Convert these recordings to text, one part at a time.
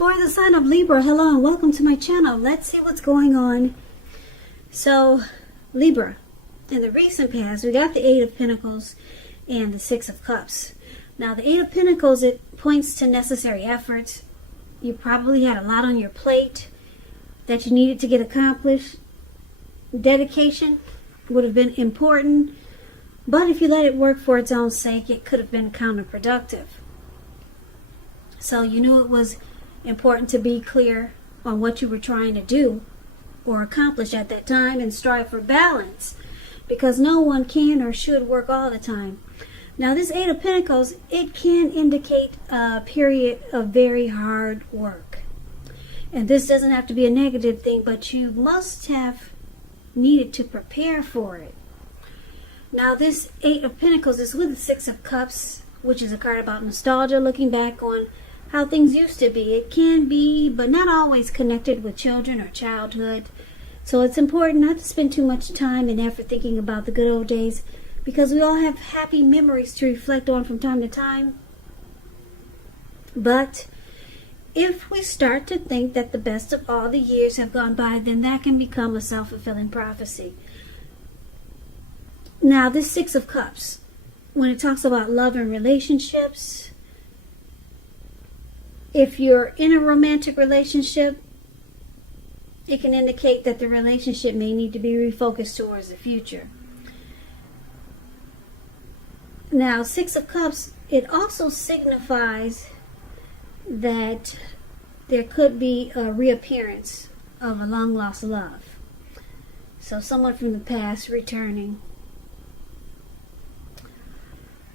For the sign of Libra, hello and welcome to my channel. Let's see what's going on. So, Libra, in the recent past, we got the Eight of Pentacles and the Six of Cups. Now, the Eight of Pentacles, it points to necessary efforts. You probably had a lot on your plate that you needed to get accomplished. Dedication would have been important, but if you let it work for its own sake, it could have been counterproductive. So you knew it was important to be clear on what you were trying to do or accomplish at that time and strive for balance, because no one can or should work all the time. Now, this Eight of Pentacles, it can indicate a period of very hard work. And this doesn't have to be a negative thing, but you must have needed to prepare for it. Now, this Eight of Pentacles is with the Six of Cups, which is a card about nostalgia, looking back on how things used to be. It can be, but not always, connected with children or childhood. So it's important not to spend too much time and effort thinking about the good old days, because we all have happy memories to reflect on from time to time. But if we start to think that the best of all the years have gone by, then that can become a self-fulfilling prophecy. Now, this Six of Cups, when it talks about love and relationships, if you're in a romantic relationship, it can indicate that the relationship may need to be refocused towards the future. Now, Six of Cups, it also signifies that there could be a reappearance of a long-lost love. So someone from the past returning.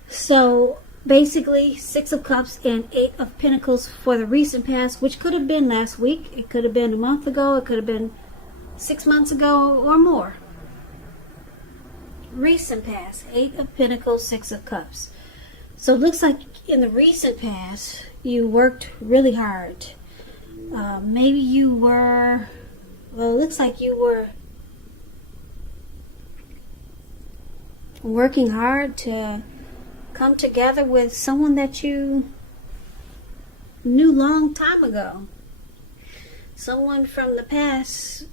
So basically, Six of Cups and Eight of Pentacles for the recent past, which could have been last week, it could have been a month ago, it could have been 6 months ago or more. Recent past, Eight of Pentacles, Six of Cups. So it looks like in the recent past, you worked really hard. Maybe you were, well, it looks like you were working hard to come together with someone that you knew long time ago. Someone from the past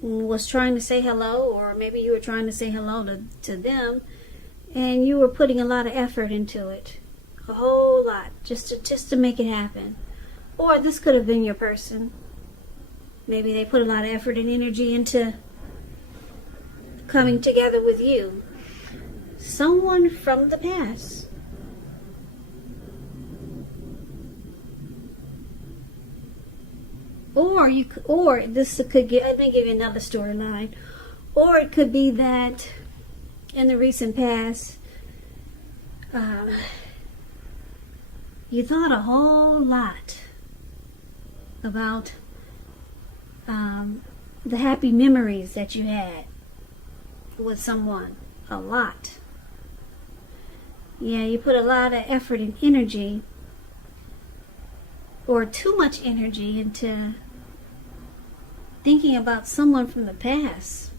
was trying to say hello, or maybe you were trying to say hello to them, and you were putting a lot of effort into it. A whole lot, just to make it happen. Or this could have been your person. Maybe they put a lot of effort and energy into coming together with you. Someone from the past. Or this could get, let me give you another storyline. Or it could be that in the recent past, you thought a whole lot about the happy memories that you had with someone. A lot. Yeah, you put a lot of effort and energy, or too much energy, into thinking about someone from the past.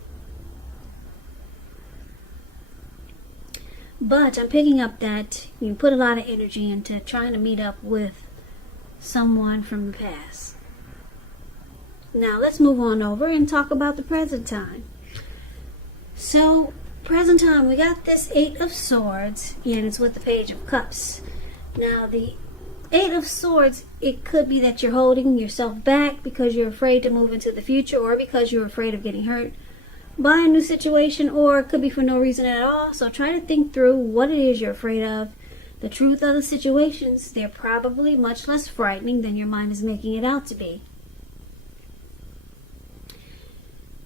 But I'm picking up that you put a lot of energy into trying to meet up with someone from the past. Now let's move on over and talk about the present time. So, present time, we got this Eight of Swords, and it's with the Page of Cups. Now, the Eight of Swords, it could be that you're holding yourself back because you're afraid to move into the future, or because you're afraid of getting hurt by a new situation, or it could be for no reason at all. So try to think through what it is you're afraid of. The truth of the situations, they're probably much less frightening than your mind is making it out to be.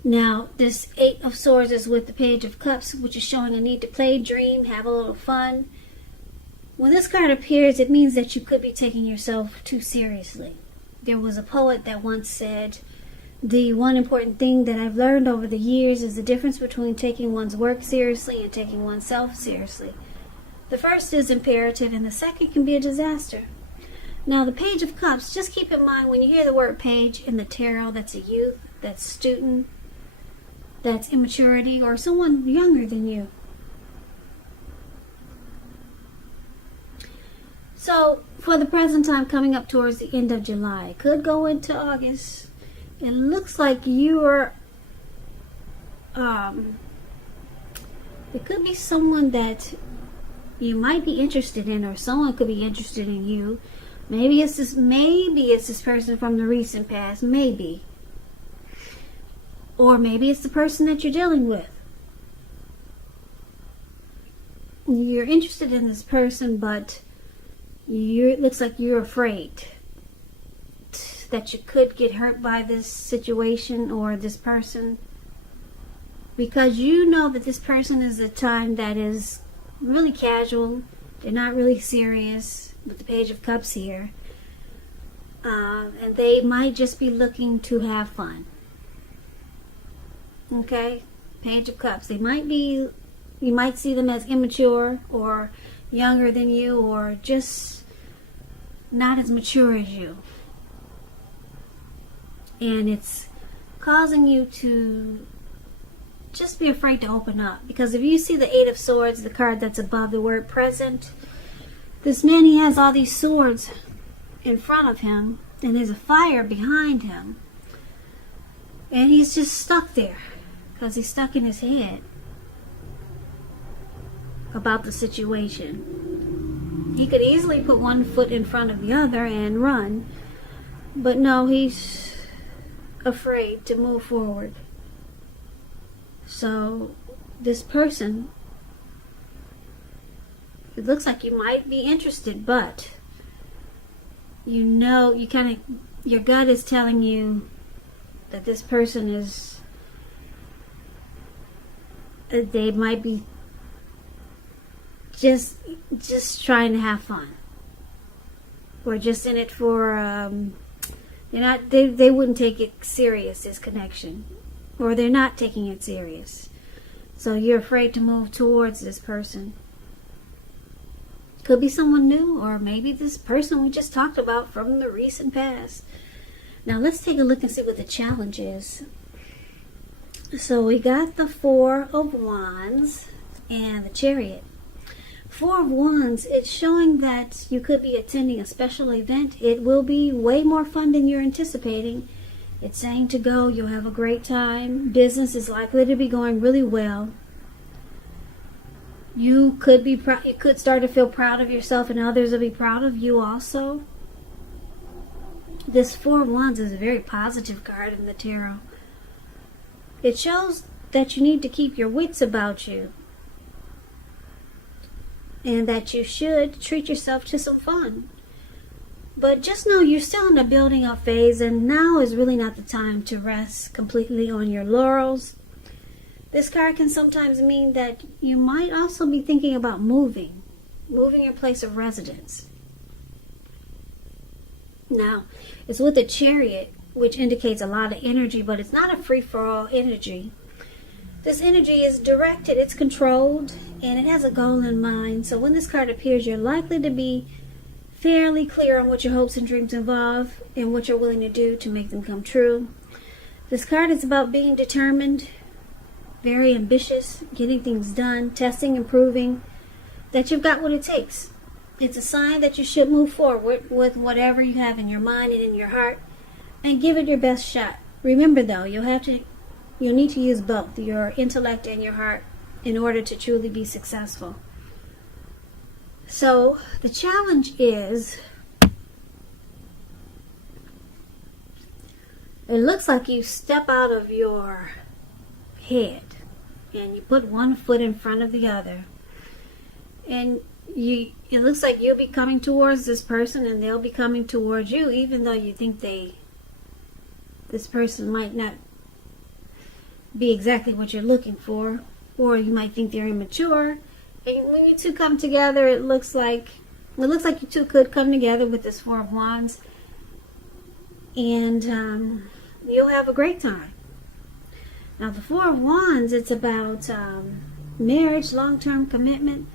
Now, this Eight of Swords is with the Page of Cups, which is showing a need to play, dream, have a little fun. When this card appears, it means that you could be taking yourself too seriously. There was a poet that once said, "The one important thing that I've learned over the years is the difference between taking one's work seriously and taking oneself seriously. The first is imperative, and the second can be a disaster." Now, the Page of Cups, just keep in mind when you hear the word page in the tarot, that's a youth, that's student, that's immaturity, or someone younger than you. So, for the present time, coming up towards the end of July, could go into August. It looks like you're, it could be someone that you might be interested in, or someone could be interested in you. Maybe it's this person from the recent past, maybe. Or maybe it's the person that you're dealing with. You're interested in this person, but it looks like you're afraid that you could get hurt by this situation or this person, because you know that this person is a time that is really casual. They're not really serious with the Page of Cups here, and they might just be looking to have fun. Okay, Page of Cups. You might see them as immature or younger than you, or just not as mature as you. And it's causing you to just be afraid to open up. Because if you see the Eight of Swords, the card that's above the word present, this man, he has all these swords in front of him, and there's a fire behind him. And he's just stuck there, because he's stuck in his head about the situation. He could easily put one foot in front of the other and run, but no, he's afraid to move forward. So this person, it looks like you might be interested, but you know, your gut is telling you that this person is, they might be just trying to have fun, or just in it for they wouldn't take it serious, this connection, or they're not taking it serious. So you're afraid to move towards this person. Could be someone new, or maybe this person we just talked about from the recent past. Now let's take a look and see what the challenge is. So we got the Four of Wands and the Chariot. Four of Wands, it's showing that you could be attending a special event. It will be way more fun than you're anticipating. It's saying to go, you'll have a great time. Business is likely to be going really well. You could start to feel proud of yourself, and others will be proud of you also. This Four of Wands is a very positive card in the tarot. It shows that you need to keep your wits about you, and that you should treat yourself to some fun. But just know you're still in the building up phase, and now is really not the time to rest completely on your laurels. This card can sometimes mean that you might also be thinking about moving your place of residence. Now, it's with the Chariot, which indicates a lot of energy, but it's not a free-for-all energy. This energy is directed, it's controlled, and it has a goal in mind. So when this card appears, you're likely to be fairly clear on what your hopes and dreams involve and what you're willing to do to make them come true. This card is about being determined, very ambitious, getting things done, testing and proving that you've got what it takes. It's a sign that you should move forward with whatever you have in your mind and in your heart, and give it your best shot. Remember though, you'll need to use both your intellect and your heart in order to truly be successful. So the challenge is, it looks like you step out of your head and you put one foot in front of the other, and it looks like you'll be coming towards this person and they'll be coming towards you, even though you think this person might not be exactly what you're looking for, or you might think they're immature. And when you two come together, it looks like you two could come together with this Four of Wands, and you'll have a great time. Now the Four of Wands, it's about marriage, long-term commitment.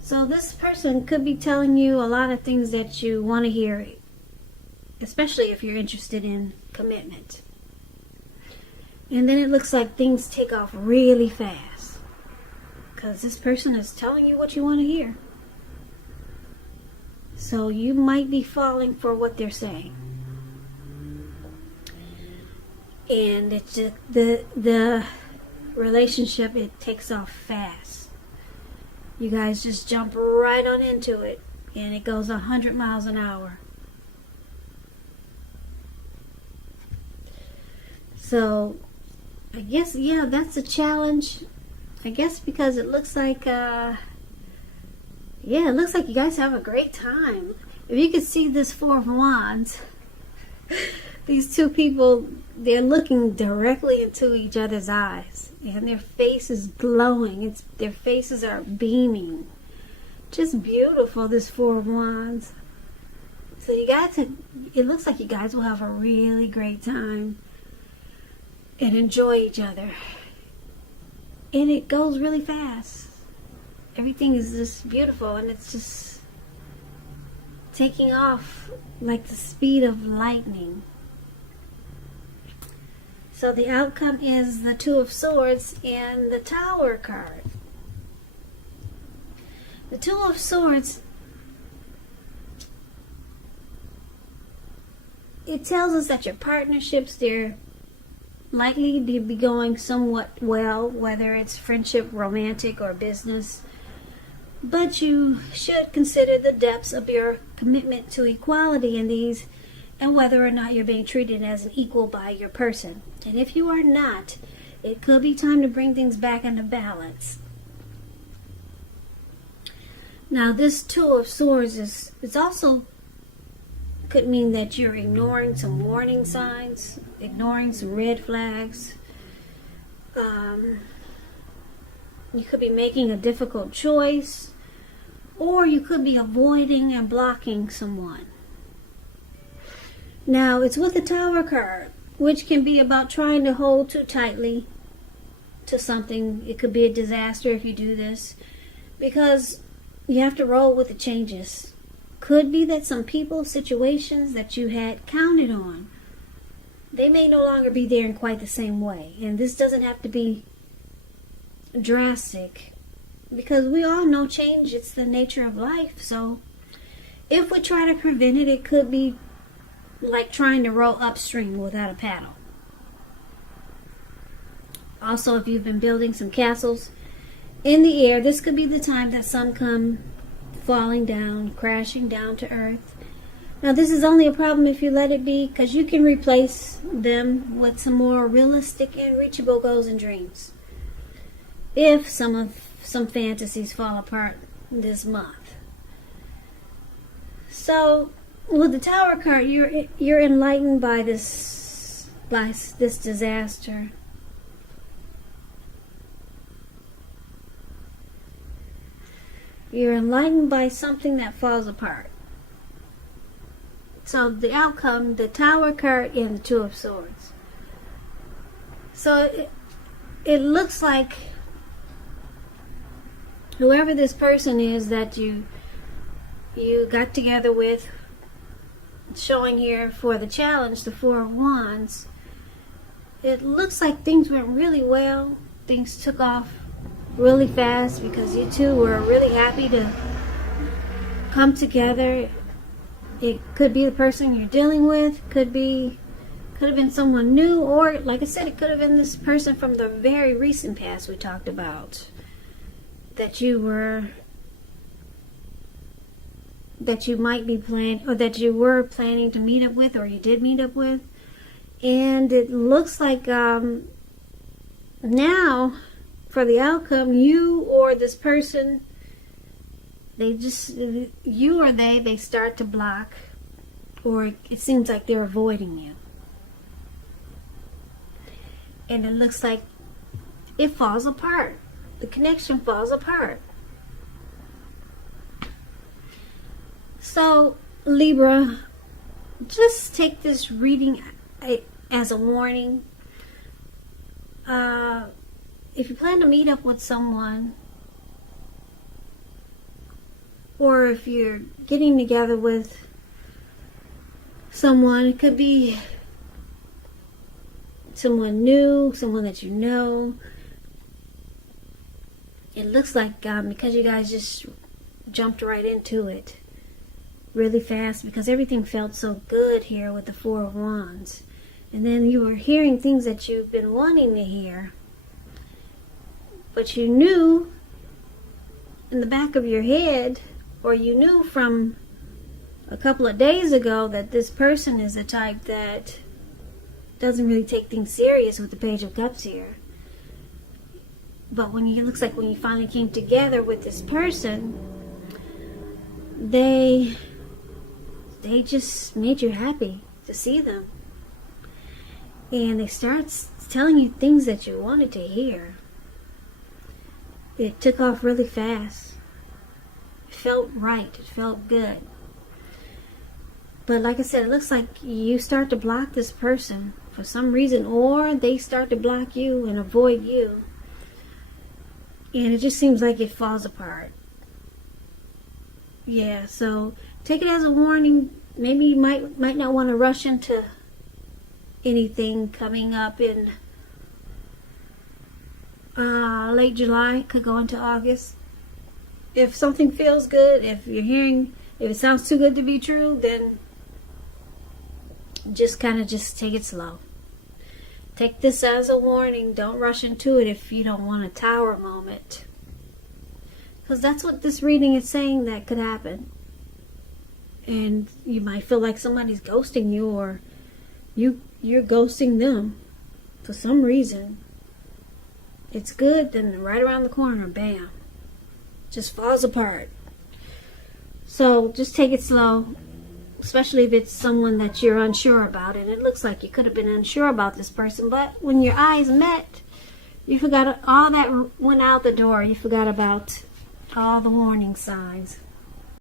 So this person could be telling you a lot of things that you want to hear, especially if you're interested in commitment. And then it looks like things take off really fast, because this person is telling you what you want to hear. So you might be falling for what they're saying. And it's just the relationship, it takes off fast. You guys just jump right on into it, and it goes 100 miles an hour. So I guess, yeah, that's a challenge. I guess because it looks like it looks like you guys have a great time. If you could see this Four of Wands, these two people, they're looking directly into each other's eyes, and their face is glowing. Their faces are beaming. Just beautiful, this Four of Wands. So you guys, it looks like you guys will have a really great time and enjoy each other. And it goes really fast. Everything is just beautiful, and it's just taking off like the speed of lightning. So the outcome is the Two of Swords and the Tower card. The Two of Swords, it tells us that your partnerships, they're likely to be going somewhat well, whether it's friendship, romantic, or business. But you should consider the depths of your commitment to equality in these, and whether or not you're being treated as an equal by your person. And if you are not, it could be time to bring things back into balance. Now, this Two of Swords is also could mean that you're ignoring some warning signs, ignoring some red flags. You could be making a difficult choice, or you could be avoiding and blocking someone. Now, it's with the Tower card, which can be about trying to hold too tightly to something. It could be a disaster if you do this, because you have to roll with the changes. Could be that some people, situations that you had counted on, they may no longer be there in quite the same way. And this doesn't have to be drastic, because we all know change, it's the nature of life. So if we try to prevent it, it could be like trying to row upstream without a paddle. Also, if you've been building some castles in the air, this could be the time that some come falling down, crashing down to earth. Now, this is only a problem if you let it be, because you can replace them with some more realistic and reachable goals and dreams if some fantasies fall apart this month. So with the Tower card, you're enlightened by this disaster. You're enlightened by something that falls apart. So the outcome, the Tower card and the Two of Swords. So it looks like whoever this person is that you got together with, showing here for the challenge, the Four of Wands, it looks like things went really well. Things took off really fast because you two were really happy to come together. It could be the person you're dealing with, could have been someone new, or like I said, it could have been this person from the very recent past we talked about that you might be planning, or that you were planning to meet up with, or you did meet up with. And it looks like now for the outcome, you or this person, they start to block, or it seems like they're avoiding you. And it looks like it falls apart. The connection falls apart. So, Libra, just take this reading as a warning. If you plan to meet up with someone, or if you're getting together with someone, it could be someone new, someone that you know. It looks like because you guys just jumped right into it, really fast because everything felt so good here with the Four of Wands. And then you were hearing things that you've been wanting to hear. But you knew in the back of your head, or you knew from a couple of days ago, that this person is the type that doesn't really take things serious with the Page of Cups here. But when it looks like when you finally came together with this person, they just made you happy to see them. And they start telling you things that you wanted to hear. It took off really fast. It felt right. It felt good. But like I said, it looks like you start to block this person for some reason, or they start to block you and avoid you. And it just seems like it falls apart. Yeah, so take it as a warning. Maybe you might not want to rush into anything coming up in late July, could go into August. If something feels good, if it sounds too good to be true, then just take it slow. Take this as a warning. Don't rush into it if you don't want a tower moment. Because that's what this reading is saying that could happen. And you might feel like somebody's ghosting you, or you're ghosting them for some reason. It's good, then right around the corner, bam, just falls apart. So just take it slow, especially if it's someone that you're unsure about. And it looks like you could have been unsure about this person, but when your eyes met, you forgot all that went out the door. You forgot about all the warning signs.